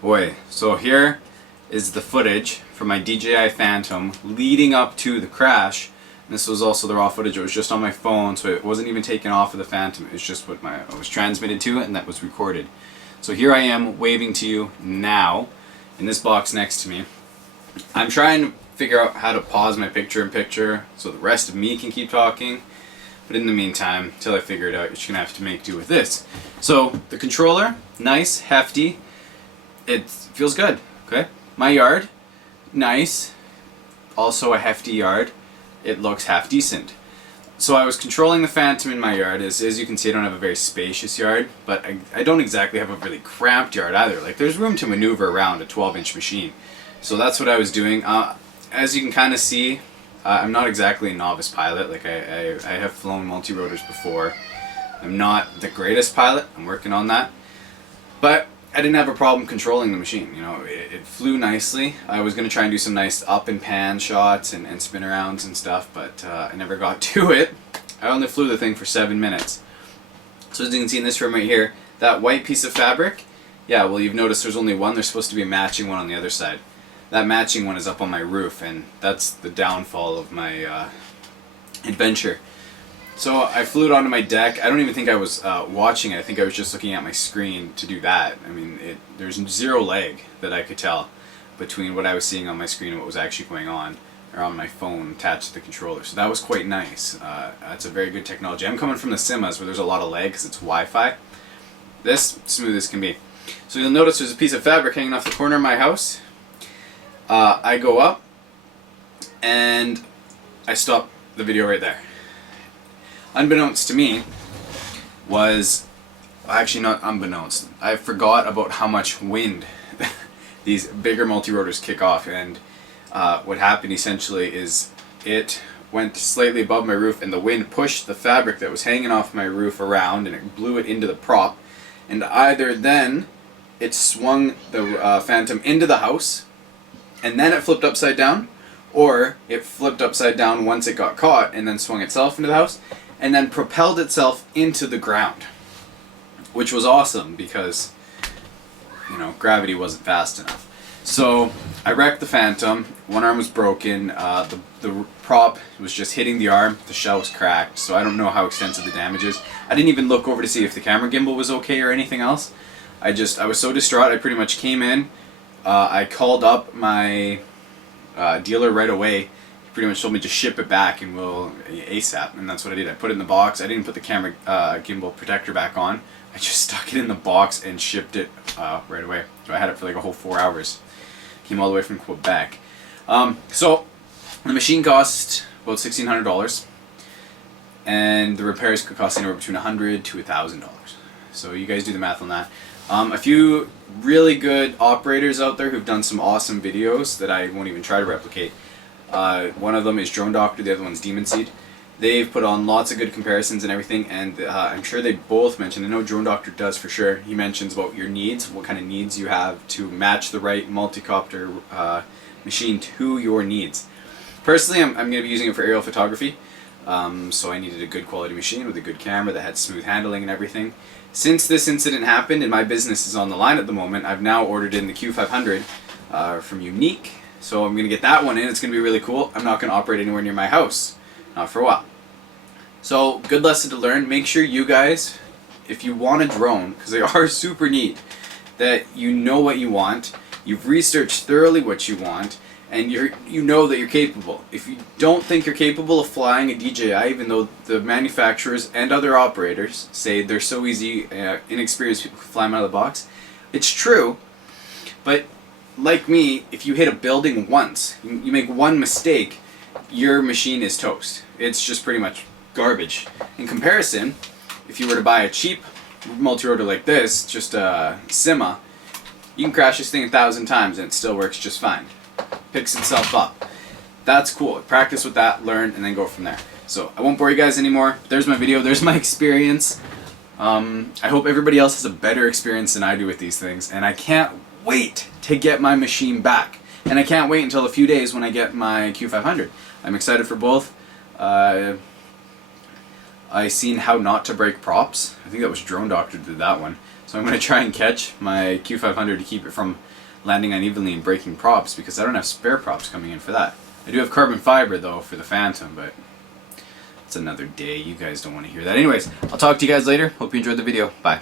Boy, so here is the footage from my DJI Phantom leading up to the crash. And this was also the raw footage. It was just on my phone, so it wasn't even taken off of the Phantom. It was just what I was transmitted to it, and that was recorded. So here I am waving to you now in this box next to me. I'm trying to figure out how to pause my picture-in-picture so the rest of me can keep talking. But in the meantime, until I figure it out, you're just gonna have to make do with this. So the controller, nice, hefty. It feels good, okay? My yard, nice. Also a hefty yard. It looks half decent. So I was controlling the Phantom in my yard. As you can see, I don't have a very spacious yard, but I don't exactly have a really cramped yard either. Like, there's room to maneuver around a 12-inch machine. So that's what I was doing. As you can kind of see, I'm not exactly a novice pilot. Like, I have flown multi-rotors before. I'm not the greatest pilot. I'm working on that. But I didn't have a problem controlling the machine. You know, it flew nicely. I was going to try and do some nice up and pan shots and spin arounds and stuff, but I never got to it. I only flew the thing for 7 minutes. So as you can see in this room right here, that white piece of fabric, yeah, well, you've noticed there's only one. There's supposed to be a matching one on the other side. That matching one is up on my roof, and that's the downfall of my adventure. So I flew it onto my deck. I don't even think I was watching it. I think I was just looking at my screen to do that. I mean, there's zero lag that I could tell between what I was seeing on my screen and what was actually going on or on my phone attached to the controller. So that was quite nice. That's a very good technology. I'm coming from the Simas where there's a lot of lag because it's Wi-Fi. This, smooth as can be. So you'll notice there's a piece of fabric hanging off the corner of my house. I go up and I stop the video right there. Unbeknownst to me was, actually not unbeknownst, I forgot about how much wind these bigger multi-rotors kick off, and what happened essentially is it went slightly above my roof and the wind pushed the fabric that was hanging off my roof around and it blew it into the prop, and either then it swung the Phantom into the house and then it flipped upside down, or it flipped upside down once it got caught and then swung itself into the house and then propelled itself into the ground, which was awesome because, you know, gravity wasn't fast enough. So I wrecked the Phantom. One arm was broken. The prop was just hitting the arm. The shell was cracked, so I don't know how extensive the damage is. I didn't even look over to see if the camera gimbal was okay or anything else. I was so distraught. I pretty much came in. I called up my dealer right away. Pretty much told me to ship it back and we'll ASAP, and that's what I did. I put it in the box. I didn't put the camera gimbal protector back on. I just stuck it in the box and shipped it right away. So I had it for like a whole 4 hours. Came all the way from Quebec. So the machine cost about $1,600, and the repairs could cost anywhere between $100 to $1,000. So you guys do the math on that. A few really good operators out there who've done some awesome videos that I won't even try to replicate. One of them is Drone Doctor, the other one's Demon Seed. They've put on lots of good comparisons and everything, and I'm sure they both mentioned, I know Drone Doctor does for sure, he mentions about your needs, what kind of needs you have to match the right multi-copter machine to your needs. Personally, I'm going to be using it for aerial photography, so I needed a good quality machine with a good camera that had smooth handling and everything. Since this incident happened and my business is on the line at the moment, I've now ordered in the Q500 from Unique. So I'm going to get that one in. It's going to be really cool. I'm not going to operate anywhere near my house. Not for a while. So, good lesson to learn. Make sure you guys, if you want a drone, because they are super neat, that you know what you want, you've researched thoroughly what you want, and you know that you're capable. If you don't think you're capable of flying a DJI, even though the manufacturers and other operators say they're so easy, inexperienced people can fly them out of the box, it's true, but like me, if you hit a building once, you make one mistake, your machine is toast. It's just pretty much garbage. In comparison, if you were to buy a cheap multi-rotor like this, just a Sima, you can crash this thing 1,000 times and it still works just fine. Picks itself up. That's cool. Practice with that, learn, and then go from there. So I won't bore you guys anymore. There's my video. There's my experience. I hope everybody else has a better experience than I do with these things, and I can't wait to get my machine back. And I can't wait until a few days when I get my Q500. I'm excited for both. I seen How Not to Break Props. I think that was Drone Doctor did that one. So I'm going to try and catch my Q500 to keep it from landing unevenly and breaking props, because I don't have spare props coming in for that. I do have carbon fiber though for the Phantom, but it's another day. You guys don't want to hear that. Anyways, I'll talk to you guys later. Hope you enjoyed the video. Bye.